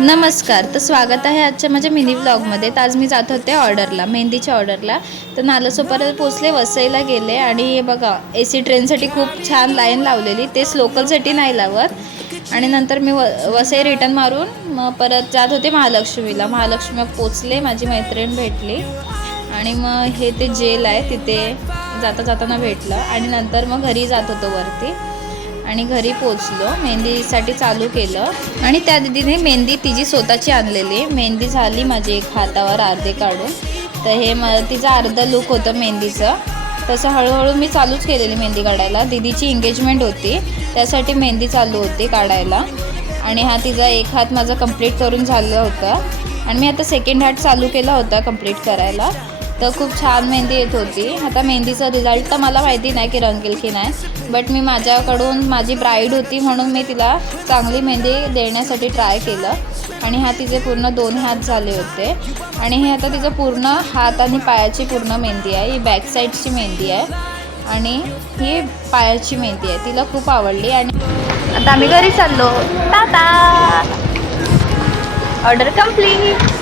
नमस्कार, तर स्वागत आहे आजच्या माझ्या मिनी व्लॉगमध्ये। तर आज मी जात होते ऑर्डरला, मेहंदीच्या ऑर्डरला। तर नालासोपारा पोचले, वसईला गेले आणि बघा AC ट्रेनसाठी खूप छान लाईन लावलेली, तेच लोकलसाठी नाही लावत। आणि नंतर मी वसई रिटर्न मारून मग परत जात होते महालक्ष्मीला। महालक्ष्मीला पोचले, माझी मैत्रीण भेटली आणि मग हे ते जेल आहे तिथे जाताना भेटलं आणि नंतर मग घरी जात होतो वरती आणि घरी पोचलो, मेहंदीसाठी चालू केलं। आणि त्या दीदीने मेहंदी तिची स्वतःची आणलेली मेहंदी झाली माझी एक हातावर अर्धे काढून। तर हे तिचा अर्धा लुक होतं मेहंदीचं। तसं हळूहळू मी चालूच केलेली मेहंदी काढायला। दीदीची एंगेजमेंट होती त्यासाठी मेहंदी चालू होती काढायला आणि हा तिचा एक हात माझा कंप्लीट करून झालं होतं आणि मी आता सेकंड हात चालू केला होता कंप्लीट करायला। तर खूप छान मेहंदी येत होती। आता मेहंदीचा रिझल्ट तर मला माहिती नाही की रंगेल की नाही, बट मी माझ्याकडून माझी ब्राईड होती म्हणून मी तिला चांगली मेहंदी देण्यासाठी ट्राय केलं आणि हा तिचे पूर्ण 2 हात झाले होते। आणि हे आता तिचं पूर्ण हात आणि पायाची पूर्ण मेहंदी आहे। ही बॅक साईडची मेहंदी आहे आणि ही पायाची मेहंदी आहे। तिला खूप आवडली आणि आता आम्ही घरी चाललो। Tata, order complete.